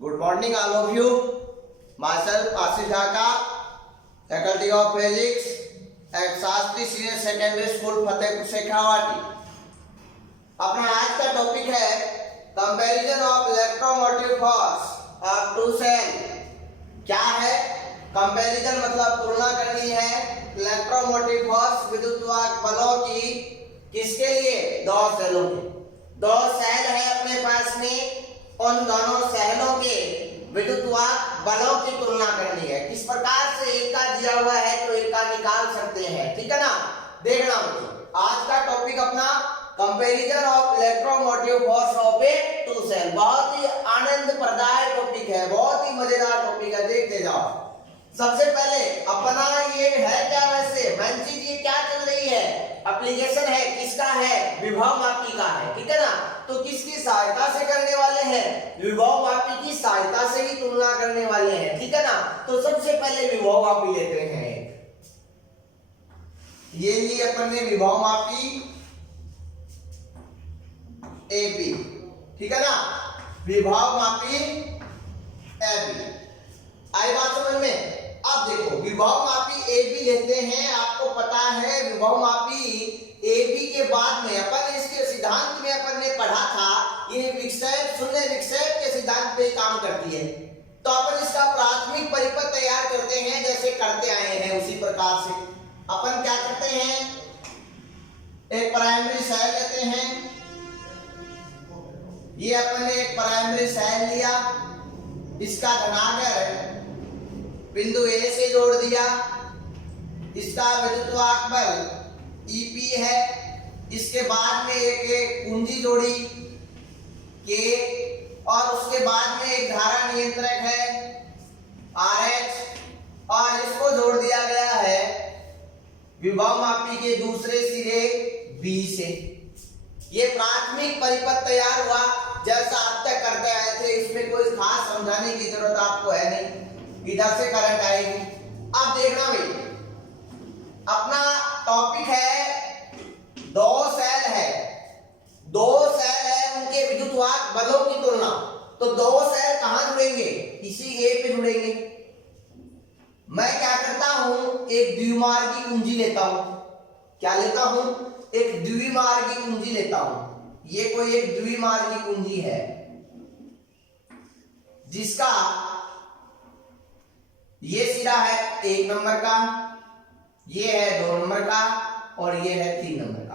Good morning, all of you. Myself Asif Dhaka, Faculty of Physics at Shastri Senior Secondary School, Fatehpur Shekhawati. अपना आज का topic है comparison of electromotive force of two cell. क्या है comparison? मतलब तुलना करनी है इलेक्ट्रोमोटिव फोर्स विद्युतवाहक बलों की। किसके लिए? दो सेलों के। दो सेल है अपने पास में, उन दोनों सेलों के विद्युतवाहक बलों की तुलना करनी है। किस प्रकार से? एक का दिया हुआ है तो एक का निकाल सकते हैं, ठीक है ना। देखना बच्चों, आज का टॉपिक अपना comparison of electromotive force of a two cell. बहुत ही आनंदप्रदायक टॉपिक है, बहुत ही मजेदार टॉपिक है, देखते जाओ। सबसे पहले अपना ये है क्या, वैसे मेन चीज ये क्या चल रही है, एप्लीकेशन है, किसका है? विभव मापी का है, ठीक है ना। तो किसकी सहायता से करने वाले हैं? विभव मापी की सहायता से ही तुलना करने वाले हैं, ठीक है ना। तो सबसे पहले विभव मापी लेते हैं। ये ली अपन ने विभव मापी एबी, ठीक है ना। विभव मापी एबी आई बात समझ में। अब देखो विभव मापी एबी लेते हैं। आपको पता है विभव मापी एबी के बाद में अपन इसके सिद्धांत में अपन ने पढ़ा था, ये विक्षेप शून्य विक्षेप के सिद्धांत पे काम करती है। तो अपन इसका प्राथमिक परिपथ तैयार करते हैं, जैसे करते आए हैं उसी प्रकार से अपन क्या करते हैं, एक प्राइमरी सेल लेते हैं। ये अपन ने एक प्राइमरी सेल लिया, इसका धनागर बिंदु ए से जोड़ दिया। इसका विद्युतवाहक बल Ep है। इसके बाद में एक कुंजी जोड़ी K, और उसके बाद में एक धारा नियंत्रक है RH, और इसको जोड़ दिया गया है विभव मापी के दूसरे सिरे B से। ये प्राथमिक परिपथ तैयार हुआ, जैसा अब तक करते आए थे। इसमें कोई खास समझाने की जरूरत आपको है नहीं, इधर से करंट आएगी। अब देखना भाई, अपना टॉपिक है दो सेल है, दो सेल है, उनके विद्युतवाहक बलों की तुलना। तो दो सेल कहां जुड़ेंगे? इसी ए पे जुड़ेंगे। मैं क्या करता हूं, एक द्विमार्गी कुंजी लेता हूं। क्या लेता हूं? एक द्विमार्गी कुंजी लेता हूं। ये कोई एक द्विमार्गी कुंजी है जिसका ये सिरा है 1 नंबर का, ये है 2 नंबर का, और ये है 3 नंबर का।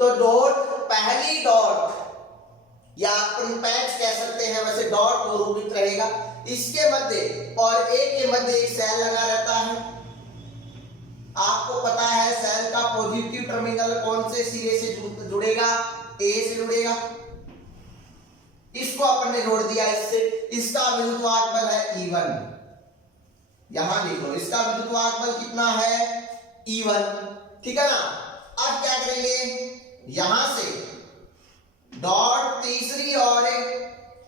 तो डॉट, पहली डॉट या अपन पैच कह सकते हैं, वैसे डॉट रूपित रहेगा। इसके मध्य और ए के मध्य एक सेल लगा रहता है। आपको पता है सेल का पॉजिटिव टर्मिनल कौन से सिरे से जुड़ेगा? ए से जुड़ेगा। इसको अपन ने जोड़ दिया इससे। इसका विद्युतवाहक बल है E1। यहां लिख लो, इसका विद्युतवाहक बल कितना है? E1, ठीक है ना। अब क्या करेंगे, यहां से डॉट तीसरी और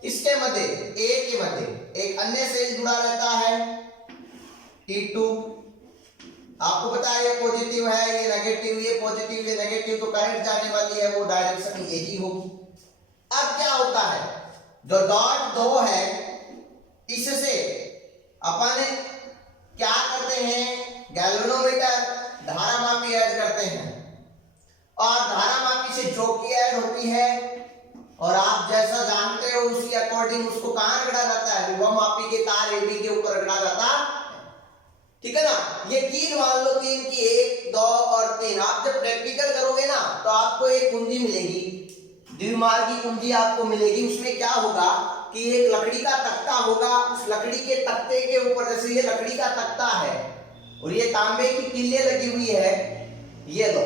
इसके मध्य, ए के मध्य एक अन्य सेल जुड़ा रहता है E2। आपको पता है ये पॉजिटिव है, ये नेगेटिव, ये पॉजिटिव, ये नेगेटिव, तो करंट जाने वाली है वो डायरेक्शन यही होगी। अब क्या होता है, जो डॉट 2 है इससे अपन क्या करते हैं, गैल्वेनोमीटर धारा मापी ऐड करते हैं, और धारा मापी से जो की ऐड होती है, और आप जैसा जानते हो उसी अकॉर्डिंग उसको कहां रगड़ा जाता है? विभव मापी के तार एबी के ऊपर रगड़ा जाता है, ठीक है ना। ये तीन मान लो, 3 की 1, 2 और 3। आप जब प्रैक्टिकल करोगे ना तो आपको एक कुंजी मिलेगी, द्विमार्गी कुंजी आपको मिलेगी। उसमें क्या होगा कि एक लकड़ी का तख्ता होगा, उस लकड़ी के तख्ते के ऊपर, जैसे ये लकड़ी का तख्ता है और ये तांबे की किल्ले लगी हुई है, ये दो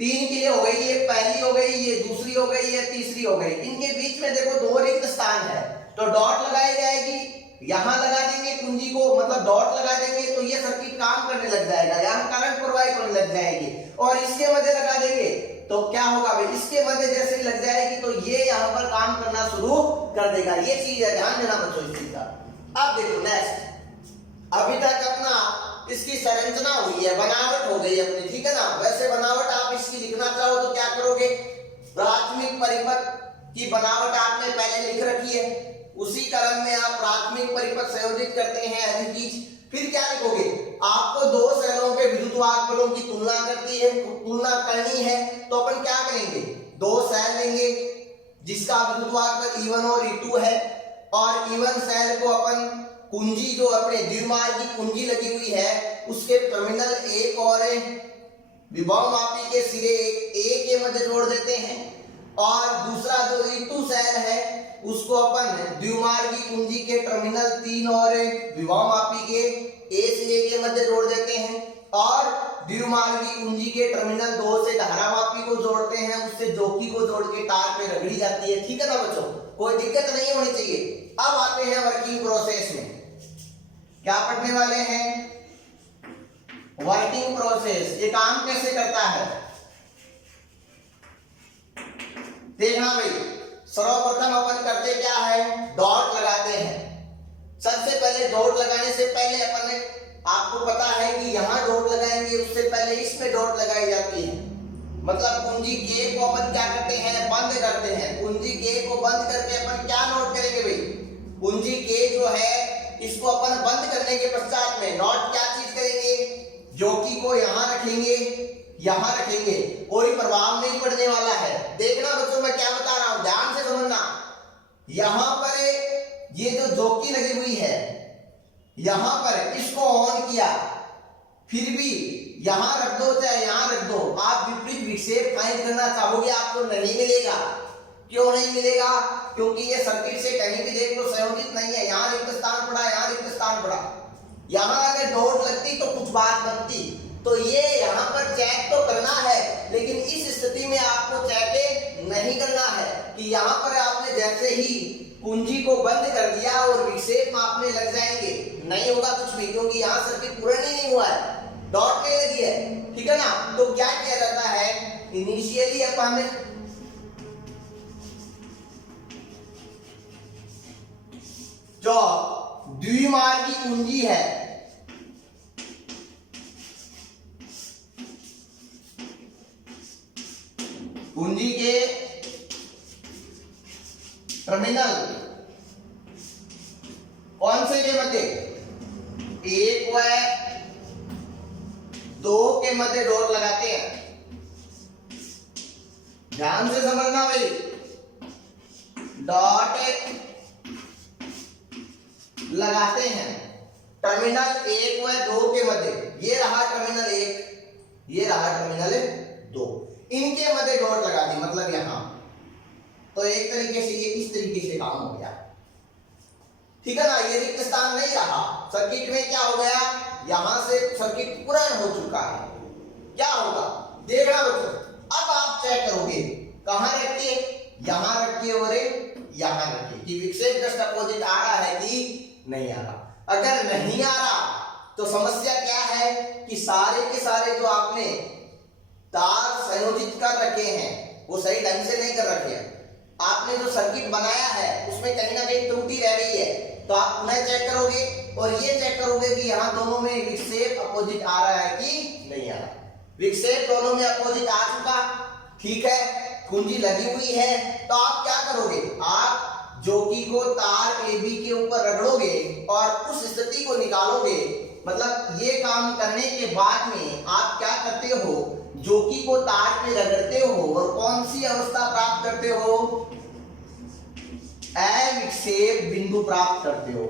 3 किले हो गई, ये पहली हो गई, ये दूसरी हो गई, ये तीसरी हो गई। इनके बीच में देखो 2 रिक्त स्थान है, तो डॉट लगाई जाएगी। यहां लगा देंगे कुंजी को, मतलब डॉट लगा देंगे तो ये सर्किट काम करने लग जाएगा, यहां करंट प्रवाहित होने लग जाएगी। और इसके मध्य लगा देंगे तो क्या होगा भाई, इसके मध्य जैसे ही लग जाएगी तो ये यहां पर काम करना शुरू कर देगा। ये चीज है, ध्यान देना बच्चों इस चीज का। अब देखो नेक्स्ट, अभी तक अपना इसकी संरचना हुई है, बनावट हो गई अपनी, ठीक है ना। वैसे बनावट आप इसकी लिखना चाहो तो क्या करोगे, प्राथमिक परिपथ की बनावट आपने पहले लिख रखी है, उसी क्रम में आप प्राथमिक परिपथ संयोजित करते हैं अधिक चीज। फिर क्या लिखोगे, आपको दो सेलों के विद्युतवाहक बलों की तुलना करनी है तो अपन क्या करेंगे, दो सेल लेंगे जिसका विद्युतवाहक बल E1 और E2 है, और E1 सेल को अपन कुंजी जो अपने द्विमार्गी कुंजी लगी हुई है उसके टर्मिनल 1 और विभवमापी के सिरे A के मध्य जोड़ देते हैं, और दूसरा जो E2 सेल है उसको अपन द्विमार्गी कुंजी के टर्मिनल 3 और विभवमापी के A से A के मध्य जोड़ देते हैं, और द्विमार्गी कुंजी के टर्मिनल 2 से धारामापी को जोड़ते हैं, उससे जोकी को जोड़ के तार पे रगड़ी जाती है। ठीक है ना बच्चों, कोई दिक्कत नहीं होनी चाहिए। अब आते हैं वर्किंग प्रोसेस में, क्या पढ़ने वाले हैं, वर्किंग प्रोसेस। ये काम कैसे करता है देखना भाई। सर्वप्रथम अपन करते क्या है, डॉट लगाते हैं। सबसे पहले डॉट लगाने से पहले अपन ने, आपको पता है कि यहाँ डॉट लगाएंगे उससे पहले इसमें डॉट लगाई जाती है। मतलब कुंजी के को अपन क्या करते हैं, बंद करते हैं। कुंजी के को बंद करके अपन क्या नोट करेंगे भाई, कुंजी के जो है इसको अपन बंद करने के पश्चात में नोट क्या चीज करेंगे, जोकी को यहाँ रखेंगे, यहाँ रखेंगे, कोई प्रभाव नहीं पड़ने वाला है। देखना बच्चों मैं क्या बता रहा हूं, ध्यान से समझना। यहां पर ये जो जोकी लगी हुई है, यहां पर इसको ऑन किया, फिर भी यहां रख दो चाहे यहां रख दो, आप विपरीत विक्षेप फाइंड करना चाहोगे आपको नहीं मिलेगा। क्यों नहीं मिलेगा, क्योंकि ये सर्किट से कहीं भी देख लो संयोजित नहीं है। यहाँ रिक्त स्थान पड़ा, यहाँ रिक्त स्थान पड़ा, यहाँ अगर डॉट लगती तो कुछ बात बनती। तो ये यहाँ पर चेक तो करना है, लेकिन इस स्थिति में आपको चेक नहीं करना है कि यहाँ पर आपने जैसे ही कुंजी को बंद कर दिया और विक्षेप मापने लग जाएंगे, नहीं होगा कुछ भी, क्योंकि यहाँ सर्किट पूरा नहीं हुआ है, डॉट नहीं लगी है। ठीक है ना, तो क्या किया जाता है, इनिशियली अपन जो द्विमार्गी कुंजी है, कुंजी के टर्मिनल कौन से के मध्य, 1 व 2 के मध्य डॉट लगाते हैं। ध्यान से समझना भाई, डॉट लगाते हैं टर्मिनल 1 व 2 के मध्य। ये रहा टर्मिनल 1, ये रहा टर्मिनल 2, इनके मध्य डॉट लगा दी, मतलब यहां। तो एक तरीके से ये इस तरीके से काम हो गया। ठीक है ना, ये रिक्त स्थान नहीं रहा। सर्किट में क्या हो गया, यहां से सर्किट पूरा हो चुका है। क्या होगा देखना बच्चों, अब आप चेक करोगे कहां रख के, यहां रख के और यहां रख के, कि विक्षेप जस्ट अपोजिट आ रहा है कि नहीं आ रहा। अगर नहीं आ रहा तो समस्या क्या है कि सारे के सारे जो आपने तार संयोजित कर रखे हैं वो सही ढंग से नहीं कर रखे हैं। आपने जो सर्किट बनाया है उसमें कहीं ना कहीं त्रुटि रह गई है, तो आप पुनः चेक करोगे और ये चेक करोगे कि यहाँ दोनों में विक्षेप अपोजिट आ रहा है कि नहीं आ रहा। विक्षेप दोनों में अपोजिट आ चुका, ठीक है, कुंजी लगी हुई है, तो आप क्या करोगे, आप जोकी को तार AB के ऊपर रगड़ोगे और उस स्थिति को निकालोगे। मतलब ये काम करने के बाद में आप क्या करते हो, जोकी को तार पे रगड़ते हो और कौन सी अवस्था प्राप्त करते हो, अविक्षेप बिंदु प्राप्त करते हो।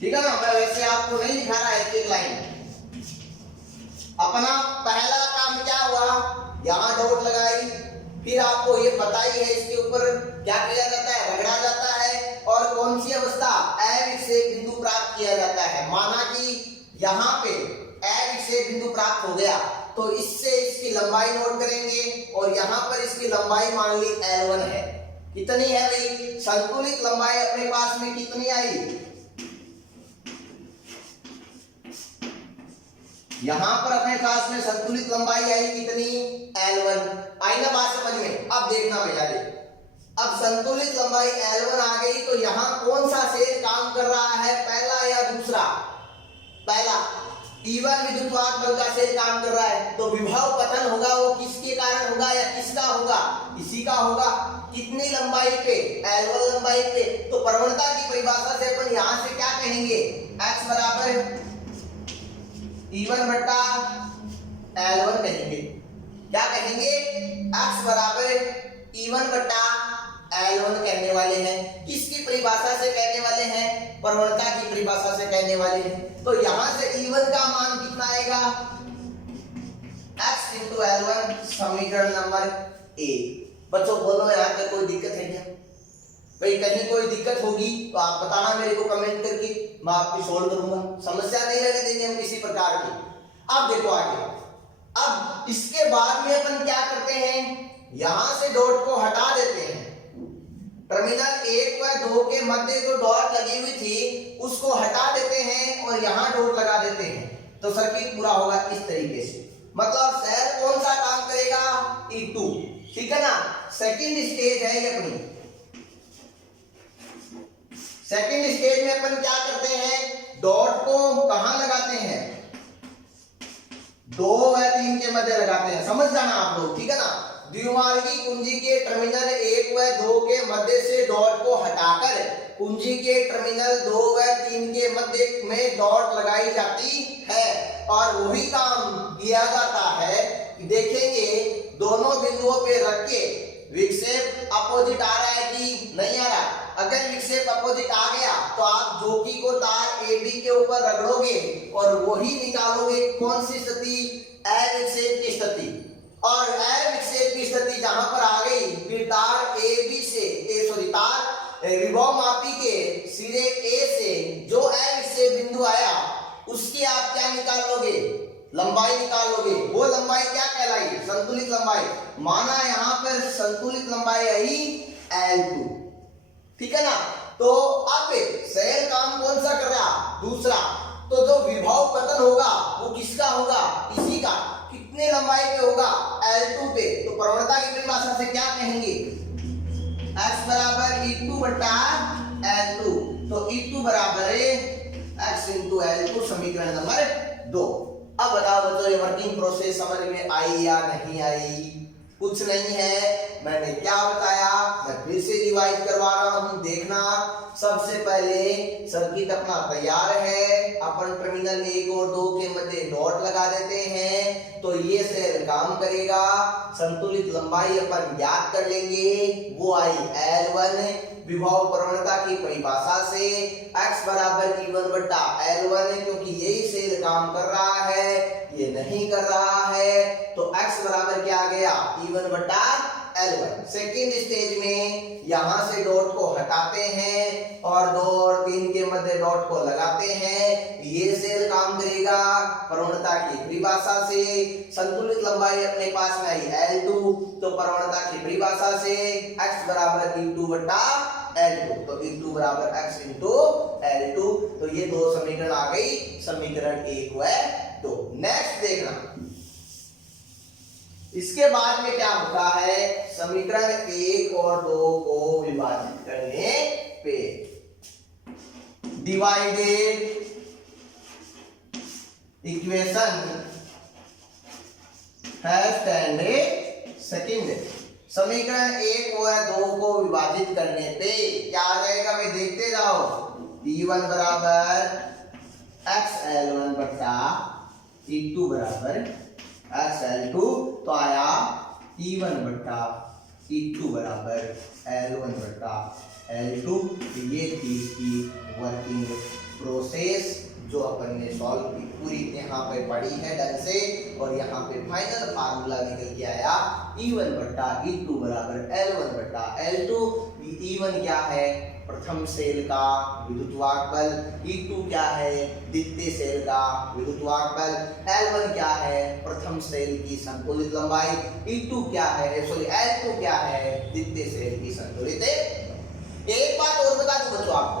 ठीक है ना, मैं वैसे आपको नहीं दिखा रहा है एक लाइन। अपना पहला काम क्या हुआ, यहां डॉट लगाई, फिर आपको ये पता ही है इसके ऊपर क्या किया जाता है, रगड़ा जाता है, और कौन सी अवस्था, अविक्षेप बिंदु प्राप्त किया जाता है। माना कि यहाँ पे अविक्षेप बिंदु प्राप्त हो गया, तो इससे इसकी लंबाई नोट करेंगे और यहाँ पर इसकी लंबाई मान ली L1 है। कितनी है भाई, संतुलित लंबाई अपने पास में कितनी आई, यहां पर अपने पास में संतुलित लंबाई आई कितनी, L1 आई ना बात समझ में। अब देखना भैया, अब संतुलित लंबाई L1 आ गई, तो यहां कौन सा सेल काम कर रहा है, पहला या दूसरा, पहला। E1 विद्युतवाहक बल का सेल काम कर रहा है, तो विभव पतन होगा वो किसके कारण होगा या किसका होगा? इसी का होगा। कितनी लंबाई पे? L1 लंबाई पे। तो प्रवणता की परिभाषा से अपन यहां से क्या कहेंगे? x बराबर E1 बटा L1 कहेंगे। क्या कहेंगे? x बराबर E1 बटा L1 कहने वाले हैं। किसकी परिभाषा से कहने वाले हैं? प्रवणता की परिभाषा से कहने वाले हैं। तो यहां से E1 का मान कितना आएगा? x into L1, समीकरण नंबर 1। बच्चों बोलो यहाँ पे कोई दिक्कत है क्या? भाई कहीं कोई दिक्कत होगी तो आप बताना मेरे को कमेंट करके, मैं आपकी सोल्व करूंगा। समस्या नहीं रहने देंगे हम किसी प्रकार की। अब देखो आगे, अब इसके बाद में अपन क्या करते हैं? यहां से डॉट को हटा देते हैं। टर्मिनल 1 व 2 के मध्य जो डॉट लगी हुई थी उसको हटा देते हैं और यहां डॉट लगा देते हैं, तो सर्किट पूरा होगा इस तरीके से। मतलब सेल कौन सा काम करेगा? E2, ठीक है ना। सेकंड स्टेज है ये अपनी। सेकंड स्टेज में अपन क्या करते हैं? डॉट को कहां लगाते हैं? 2 व 3 के मध्य लगाते हैं। समझ जाना आप लोग, ठीक है ना। द्विमार्गी कुंजी के टर्मिनल 1 व 2 के मध्य से डॉट को हटाकर कुंजी के टर्मिनल 2 व 3 के मध्य में डॉट लगाई जाती है और वही काम किया जाता है। देखेंगे दोनों बिंदुओं पे रख के विक्षेप अपोजिट आ रहा है कि नहीं आ रहा। अगर विक्षेप अपोजिट आ गया तो आप जोकी को तार AB के ऊपर रगड़ोगे और वही निकालोगे कौन सी स्थिति? अविक्षेप की स्थिति। और अविक्षेप की स्थिति जहां पर आ गई, फिर तार AB से तार विभव मापी के सिरे A से जो अविक्षेप बिंदु आया उसकी आप क्या निकाल लोगे? लंबाई निकाल लोगे। वो लंबाई क्या कहलाई? संतुलित लंबाई। माना यहां पर संतुलित लंबाई आई L2, ठीक है ना। तो अब सेल काम कौन सा कर रहा? दूसरा। तो जो विभव पतन होगा वो किसका होगा? इसी का। कितने लंबाई पे होगा? L2 पे। तो प्रवणता की परिभाषा से क्या कहेंगे? x बराबर E2 बटा L2। तो E2 बराबर x into L2, समीकरण नंबर 2। अब बताओ बच्चों, ये वर्किंग प्रोसेस समझ में आई या नहीं आई? कुछ नहीं है। मैंने क्या बताया मैं फिर से रिवाइज करवा रहा हूं, देखना। सबसे पहले सर्किट अपना तैयार है, अपन टर्मिनल 1 और 2 के मध्य डॉट लगा देते हैं तो ये सेल काम करेगा। संतुलित लंबाई अपन ज्ञात कर लेंगे, वो आई L1। विभव प्रवणता की परिभाषा से x बराबर E1 बटा L1, क्योंकि यही सेल काम कर रहा है, ये नहीं कर रहा है, तो x बराबर क्या आ गया? E1 बटा L1। सेकेंड स्टेज में यहां से डॉट को हटाते हैं और 2 और 3 के मध्य डॉट को लगाते हैं, ये सेल काम करेगा प्रवणता की परिभाषा से। संतुलित लंबाई अपने पास में आई L2, तो प्रवणता की परिभाषा से x बराबर E2 बटा L2, तो E2 बराबर x into L2। तो ये दो समीकरण आ गई, समीकरण 1 व 2। नेक्स्ट देखना, इसके बाद में क्या होता है? समीकरण 1 और 2 को विभाजित करने पे divided equation has tend second. समीकरण 1 और 2 को विभाजित करने पे क्या आ जाएगा भाई? देखते जाओ। E1 बराबर XL1 बटा E2 बराबर XL2, तो आया E1 बटा E2 बराबर L1 बटा L2। ये थी इसकी वर्किंग प्रोसेस जो अपन ने सॉल्व की, पूरी यहाँ पे पढ़ी है ढंग से, और यहाँ पे फाइनल फार्मूला निकल के आया E1 बटा E2 बराबर L1 बटा L2। E1 क्या है? प्रथम सेल का विद्युतवाहक बल। E2 क्या है? द्वितीय सेल का विद्युतवाहक बल। L1 क्या है? प्रथम सेल की संतुलित लंबाई। E2 क्या है? L2 क्या है? द्वितीय सेल की संतुलित। एक बात और बता दूं बच्चों आपको,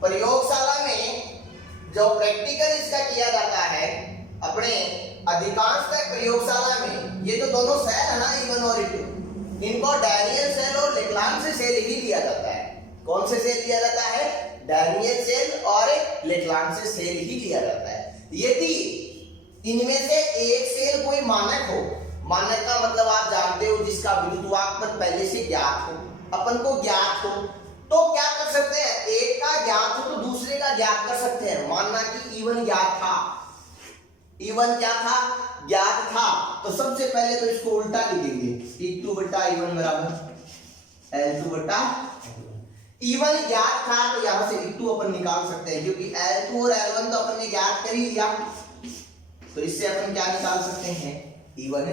प्रयोगशाला में जो प्रैक्टिकल इसका किया जाता है अपने अधिकांशतः प्रयोगशाला में, ये जो दोनों सेल है ना E1 और E2, इनको डैनियल सेल और लेग्रांज सेल ही लिया जाता है। कौन से सेल लिया जाता है? डैनियल सेल और लेग्रांज सेल ही लिया जाता है। यदि इनमें से एक सेल कोई मानक हो, मानक का मतलब आप जानते हो जिसका विद्युत्वागमन पहले से ज्ञात हो, अपन को ज्ञात हो, तो क्या कर सकते हैं, एक का ज्ञात हो तो दूसरे का ज्ञात कर सकते हैं। मानना कि E1 ज्ञात था, E1 क्या था, ज्ञात था, तो सबसे पहले तो इसको उल्टा लिखेंगे, E2 बटा E1 बराबर L2 बटा E1 ज्ञात था, तो यहां से E2 अपन निकाल सकते हैं, क्योंकि L2 और L1 तो अपन ने ज्ञात कर ही लिया, तो इससे अपन क्या निकाल सकते हैं, E1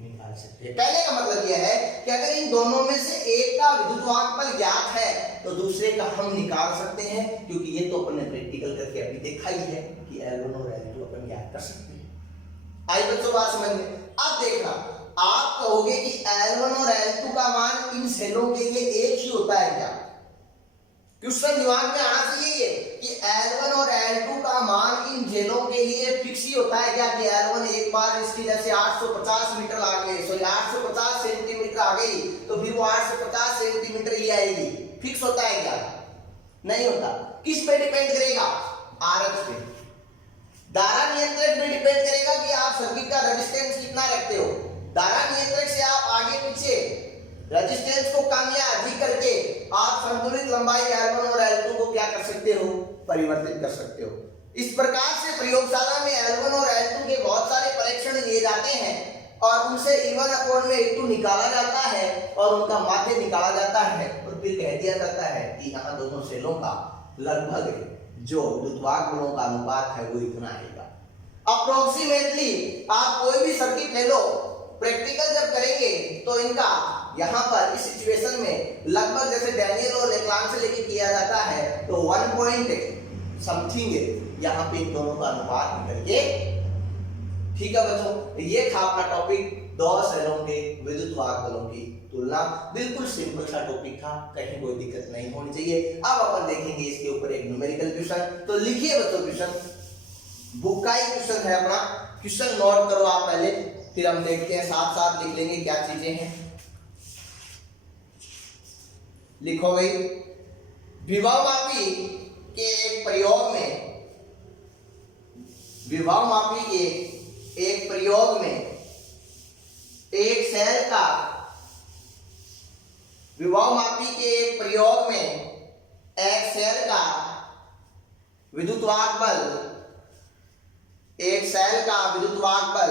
निकाल सकते हैं। पहले का मतलब यह है कि अगर इन दोनों में से एक का विद्युत्वागमन ज्ञात है तो दूसरे का हम निकाल सकते हैं, क्योंकि ये तो अपन ने प्रैक्टिकल करके अभी देखा ही है कि L1 और L2 अपन ज्ञात कर सकते हैं। आई बच्चों बात समझ में। अब देखना, आप कहोगे कि L1 और L2 का मान इन सेलों के लिए एक ही होता है क्या? क्वेश्चन दिमाग में आना चाहिए कि L1 और L2 का मान इन जेलों के लिए फिक्स ही होता है क्या, कि L1 एक बार इसकी जैसे 850 मीटर आ गई, सॉरी 850 सेंटीमीटर आ गई, तो फिर वो 850 सेंटीमीटर ही आएगी, फिक्स होता है क्या? नहीं होता। किस पे डिपेंड करेगा, आरएच पे, धारा नियंत्रक पे डिपेंड करेगा कि आप सर्किट का रेजिस्टेंस कितना रखते हो। धारा नियंत्रक से आप आगे पीछे रेजिस्टेंस को कम या अधिक करके आप संतुलित लंबाई L1 और L2 को क्या कर सकते हो, परिवर्तित कर सकते हो। इस प्रकार से प्रयोगशाला में L1 और L2 के बहुत सारे परीक्षण लिए जाते हैं और उनसे E1 अपॉन में E2 निकाला जाता है और उनका माध्य निकाला जाता है और फिर कह दिया जाता है कि यहाँ दोनों सेलों का लगभग जो विद्युत्वागमनों का अनुपात है वो इतना आएगा। अप्रोक्सीमेटली आप कोई भी सर्किट ले लो, प्रैक्टिकल जब करेंगे तो इनका यहाँ पर इस सिचुएशन में लगभग जैसे डैनियल और लेक्लान से लेके किया जाता है तो 1 पॉइंट समथिंग यहाँ पे इन दोनों का अनुपात निकल के, ठीक है बच्चों। ये था अपना टॉपिक, दो सेलों के विद्युत्वागमनों की तुलना। बिल्कुल सिंपल सा टॉपिक था, कहीं कोई दिक्कत नहीं होनी चाहिए। अब अपन देखेंगे इसके ऊपर एक न्यूमेरिकल क्वेश्चन, तो लिखिए बच्चों क्वेश्चन, बुक का ही क्वेश्चन है अपना, क्वेश्चन नोट करो आप पहले, फिर हम देखते हैं, साथ साथ लिख लेंगे क्या चीजें हैं। लिखो भाई, विभव मापी के एक प्रयोग में, विभव मापी के एक प्रयोग में एक सेल का, विभव मापी के एक प्रयोग में एक सेल का विद्युत्वागमन, एक सेल का विद्युत्वागमन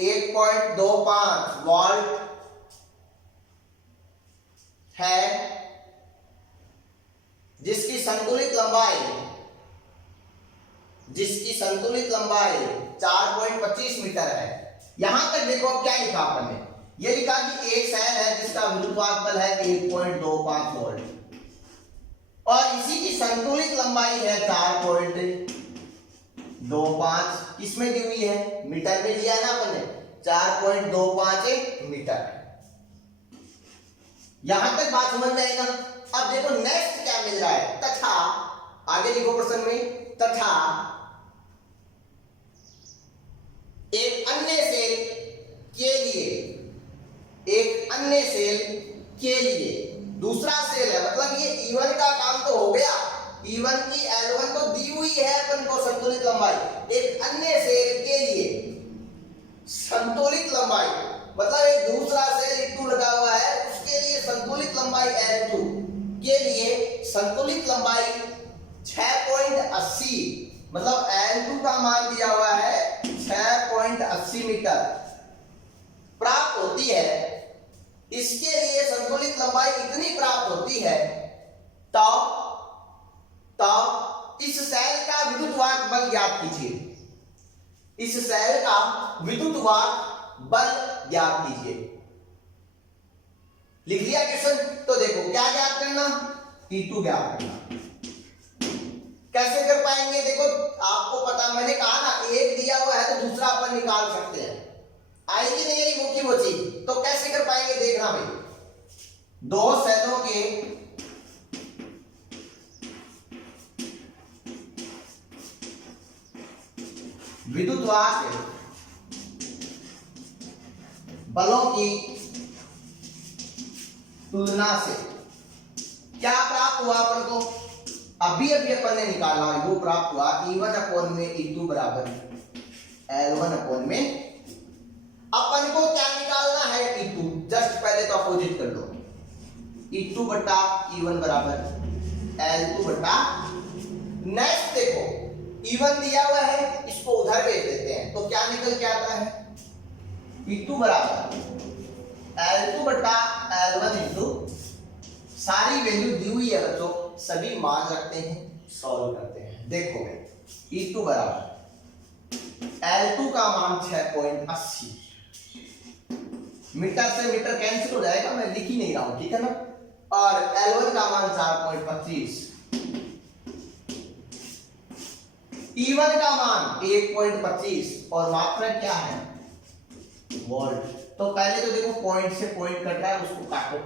1.25 वोल्ट है, जिसकी संतुलित लंबाई 4.25 मीटर है। यहां तक देखो क्या लिखा अपन ने, ये लिखा कि एक सेल है जिसका विद्युत्वागमन है 1.25 वोल्ट और इसी की संतुलित लंबाई है 4.25, किसमें दी हुई है, मीटर में लिया है ना अपन ने, 4.25 मीटर। यहां तक बात समझ में आई ना। अब देखो नेक्स्ट क्या मिल रहा है, तथा, आगे लिखो प्रश्न में, तथा एक अन्य सेल के लिए, एक अन्य सेल के लिए, दूसरा सेल है, मतलब ये E1 का काम तो हो गया, E1 की L1 तो दी हुई है अपन को संतुलित लंबाई, एक अन्य सेल के लिए संतुलित लंबाई, मतलब एक दूसरा सेल E2 लगा हुआ है, उसके लिए संतुलित लंबाई L2 के लिए संतुलित लंबाई 6.80, मतलब L2 का मान दिया हुआ है 6.80 मीटर प्राप्त होती है। इसके लिए संतुलित लंबाई इतनी प्राप्त होती है तब इस सेल का विद्युत्वागमन ज्ञात कीजिए, इस सेल का विद्युत्वागमन ज्ञात कीजिए। लिख लिया क्वेश्चन, तो देखो क्या ज्ञात करना, E2 ज्ञात करना। कैसे कर पाएंगे, देखो आपको पता, मैंने कहा ना एक दिया हुआ है तो दूसरा अपन निकाल सकते हैं, आएगी नहीं आई वो की वो चीज, तो कैसे कर पाएंगे देखना भाई। दो सेलों के विद्युत्वागमन बलों की तुलना से क्या प्राप्त हुआ अपन को, अभी अभी अपन ने निकाला वो प्राप्त हुआ E1 अपॉन में E2 बराबर L1 अपॉन में, अपन को क्या निकालना है E2, जस्ट पहले तो अपोजिट कर लो, E2 बटा E1 बराबर L2 बटा, नेक्स्ट देखो E1 दिया हुआ है, इसको उधर भेज देते हैं तो क्या निकल के आता है E2 बराबर L2 बटा L1 इंटू, सारी वैल्यू दी हुई है बच्चों, सभी मान रखते हैं, सॉल्व करते हैं। देखो भाई E2 बराबर L2 का मान 6.80, मीटर से मीटर कैंसिल हो जाएगा, मैं लिख ही नहीं रहा हूं, ठीक है ना, और L1 का मान 4.25, E1 का मान 1.25 और मात्रा क्या है वोल्ट। तो पहले तो देखो पॉइंट से पॉइंट कट रहा है, उसको काटो,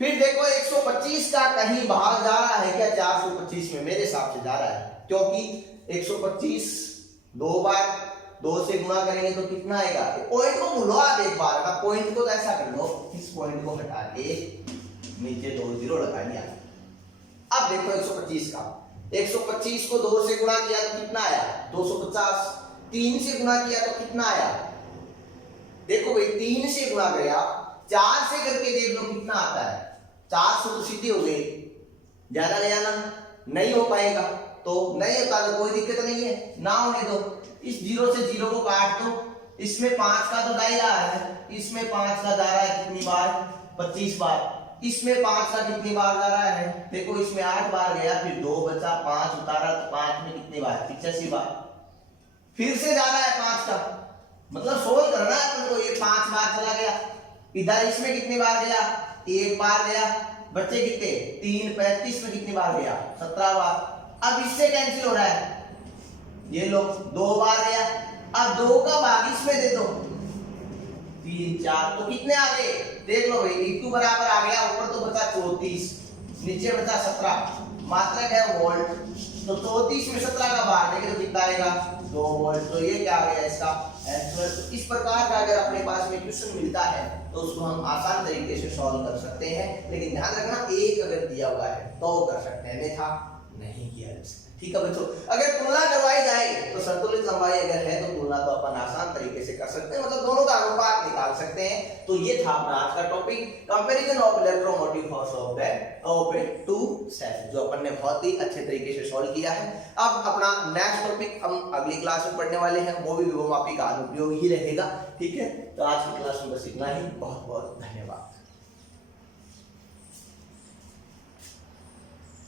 फिर देखो 125 का कहीं बाहर जा रहा है क्या, 425 में मेरे हिसाब से जा रहा है, क्योंकि 125 दो बार 2 से गुणा करेंगे तो कितना आएगा, पॉइंट को भूलो आप एक बार, ना पॉइंट को तो ऐसा कर लो, इस पॉइंट को हटा के नीचे 2 जीरो लगा दिया। अब देखो 125 का, 125 को 2 से गुणा किया तो कितना आया 250, 3 से गुणा किया तो कितना आया, देखो भाई 3 से गुणा किया, 4 से करके देख लो कितना आता है, 400 तो सीधे हो गए, ज्यादा गया ना, नहीं हो पाएगा, तो नहीं होता तो कोई दिक्कत नहीं है, ना होने दो, इस 0 से 0 को काट दो, इसमें 5 का तो दायरा है, इसमें 5 का दायरा है कितनी बार 25 बार, इसमें 5 का कितनी बार जा रहा है, देखो इसमें 8 बार गया, फिर 2 बचा, 5 उतारा तो 5 में कितनी बार 85 बार, फिर से जा रहा है 5 का, मतलब सोल्व करना है अपन को, ये 5 बार चला गया, इधर इसमें कितनी बार गया 1 बार गया, बच्चे कितने 3, 35 में कितनी बार गया 17 बार, अब इससे कैंसिल हो रहा है, ये लो 2 बार गया, अब 2 का भाग इसमें दे दो 3 4, तो कितने आ गए देख लो भाई, E2 बराबर आ गया, ऊपर तो बचा 34, नीचे बचा 17, मात्रक है वोल्ट, तो 34 में 17 का भाग देंगे तो कितना आएगा 2 वोल्ट, तो ये क्या आ गया इसका आंसर। तो इस प्रकार का अगर अपने पास में क्वेश्चन मिलता है तो उसको हम आसान तरीके से सॉल्व कर सकते हैं, लेकिन ध्यान रखना एक अगर दिया हुआ है तो कर सकते हैं, अन्यथा नहीं किया जा सकता, ठीक है बच्चों। अगर तुलना करवाई जाए तो संतुलित लंबाई अगर है तो तुलना तो अपन आसान तरीके से कर सकते हैं, मतलब दोनों का अनुपात निकाल सकते हैं। तो ये था अपना आज का topic, comparison of electromotive force of a two cell, जो अपन ने बहुत ही अच्छे तरीके से सॉल्व किया है। अब अपना नेक्स्ट टॉपिक हम अगली क्लास में पढ़ने वाले हैं, वो भी विभवमापी का अनुप्रयोग ही रहेगा, ठीक है। तो आज की क्लास में बस इतना ही, बहुत बहुत धन्यवाद।